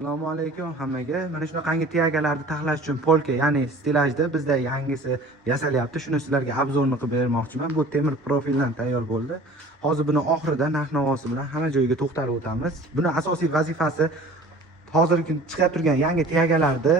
Assalomu alaykum hammaga. Mana shunaqangi tiyagalarni taxlash uchun polka, ya'ni stilajda bizda yangisi yasalyapti. Shuni sizlarga obzorini qilib bermoqchiman. Bu temir profildan tayyor bo'ldi. Hozir buni oxirida narx-navosi bilan hamma joyiga to'xtalib o'tamiz. Buni asosiy vazifasi hozirgi chiqib turgan yangi tiyagalarda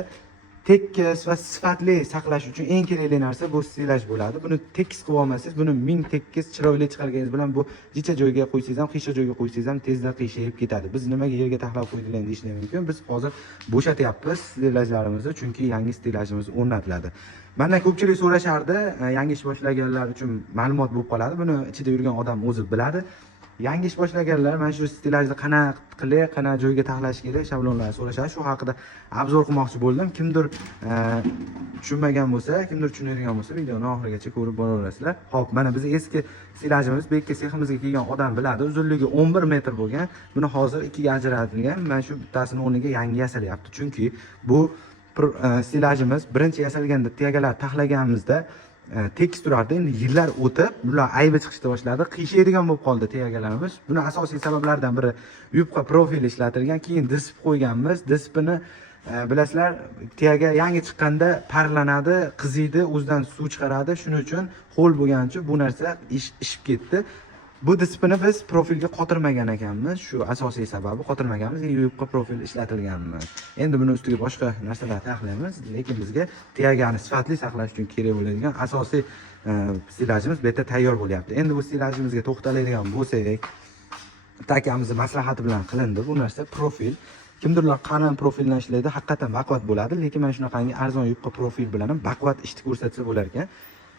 tekis va sifatli saqlash uchun eng kerakli narsa bu stilaj bo'ladi. Buni tekis qilib olmasangiz, buni ming tekis chiroyli chiqarganingiz bilan bu jicha joyga qo'ysangiz ham, qiyshaq joyga qo'ysangiz ham tezda qiyshayib ketadi. Biz nimaga yerga taxlab qo'ydilar deyishlar mumkin. Biz hozir bo'shatyapmiz stilajlarimizni, chunki yangi stilajimiz o'rnatiladi. Mendan ko'pchilik so'rashardi, yangi ish boshlaganlar uchun ma'lumot bo'lib qoladi. Buni ichida yurgan odam o'zi biladi. Yangi ish boshlaganlar mana shu stilajni qanaqa joyga taxlash kerak shablonlarni so'rashadi. Shu haqida obzor qilmoqchi bo'ldim. Kimdir tushunmagan bo'lsa, kimdir tushunadigan bo'lsa, videoni oxirigacha ko'rib boraverasizlar. Xo'p, mana biz eski stilajimiz bekka seximizga kelgan odam biladi. Uzunligi 11 metr bo'lgan. Buni hozir ikkiga ajratilgan. Mana shu bittasini o'rniga yangi yasalyapti. Chunki bu stilajimiz birinchi yasalganda tiyagalar taxlaganimizda tekis turardi. Endi yillar o'tib, bular aybi chiqishga boshladi. Qiyshaydigan bo'lib qoldi tiyagalarimiz. Buni asosiy sabablardan biri yupqa profil ishlatilgan. Keyin disp qo'yganmiz. Dispini bilasizlar, tiyaga yangi chiqqanda parlanadi, qiziydi, o'zidan suv chiqaradi. Shuning uchun ho'l bo'lgancha bu narsa ishib ketdi. Bu dispini biz profilga qotirmagan ekanmiz. Shu asosiy sababi qotirmaganmiz, yupqa profil ishlatilganmi. Endi buni ustiga boshqa narsalar taxlaymiz, lekin bizga tiyagani sifatli saqlash uchun kerak bo'ladigan asosiy stilajimiz bu yerda tayyor bo'lyapti. Endi bu stilajimizga to'xtaladigan bo'lsak, takamizning maslahati bilan qilindi bu narsa profil. Kimdirlar qalin profildan ishlaydi, haqiqatan baquvvat bo'ladi, lekin mana shunaqangi arzon yupqa profil bilan ham baquvvat ishni ko'rsatsa bo'lar ekan.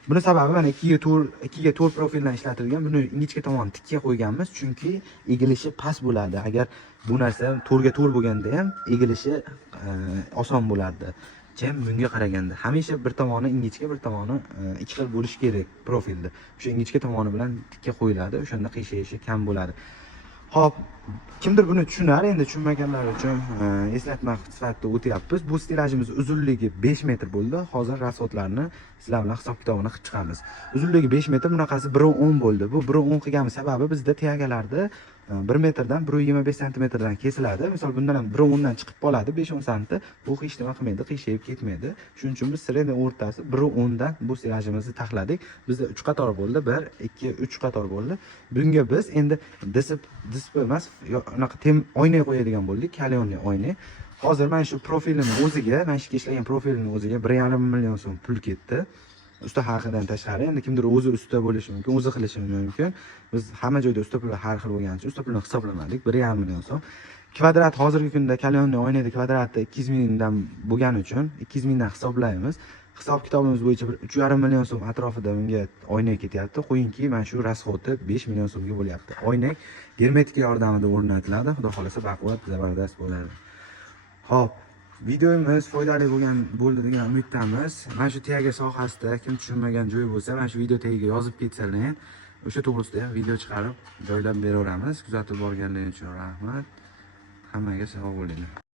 Buni sababi mana 2ga 4 profildan ishlatilgan. Buni ingichka tomon tikka qo'yganmiz, chunki egilishi past bo'ladi. Agar bu narsa 4ga 4 bo'lganda ham egilishi oson bo'lardi. Jam bunga qaraganda hamisha bir tomoni ingichka, bir tomoni ikki xil bo'lishi kerak profilda. O'sha ingichka tomoni bilan tikka qo'yiladi, o'shanda qiyshayshi kam bo'ladi. Xo'p, kimdir buni tushunar, endi tushunmaganlar uchun eslatma sifatida o'tyapmiz. Bu stilajimiz uzunligi 5 metr bo'ldi. Hozir rasxodlarni sizlar bilan hisob-kitobini qilib chiqamiz. Uzunligi 5 metr, bunaqasi 1.10 bo'ldi. Bu 1.10 qilganimiz sababi bizda tiyagalarda 1 metrdan 1.25 santimetrdan kesiladi. Misol bundan ham 1.10 dan chiqib qoladi, 5-10 santi. Bu hech nima qilmaydi, qiyshayib ketmaydi. Shuning uchun biz sredniy o'rtasi 1.10 dan bu stilajimizni taxladik. Bizda 3 qator bo'ldi, 1, 2, 3 qator bo'ldi. Bunga biz endi disp emas, unaqa oyna qo'yadigan bo'ldik, kalyonli oyna. Hozir mana shu profilini o'ziga, mana shu ishlagan profilini o'ziga 1,5 million so'm pul ketdi. Usta haqidan tashqari, endi kimdir o'zi usta bo'lishi mumkin, o'zi qilishi mumkin. Biz hamma joyda usta puli har xil bo'lgani uchun usta pulini hisoblamadik. 1,5 million so'm. Kvadrat hozirgi kunda kalyonli oynada kvadrati 200 mingdan bo'lgani uchun 200 mingdan hisoblaymiz. Hisob-kitobimiz bo'yicha 3,5 million so'm atrofida bunga oynak ketyapti. Qo'yingki, mana shu rasxodi 5 million so'mga bo'lyapti. Oynak germetika yordamida o'rnatiladi. Xudo xolasa baquvvat, zabardast bo'ladi. Xo'p, videomiz foydali bo'ldi degan umiddamiz. Mana shu tiyaga sohasida kim tushunmagan joyi bo'lsa, mana shu video tagiga yozib ketsalar, o'sha to'g'risida ham video chiqarib joylab beraveramiz. Kuzatib borganligingiz uchun rahmat. Hammaga sog' bo'ling.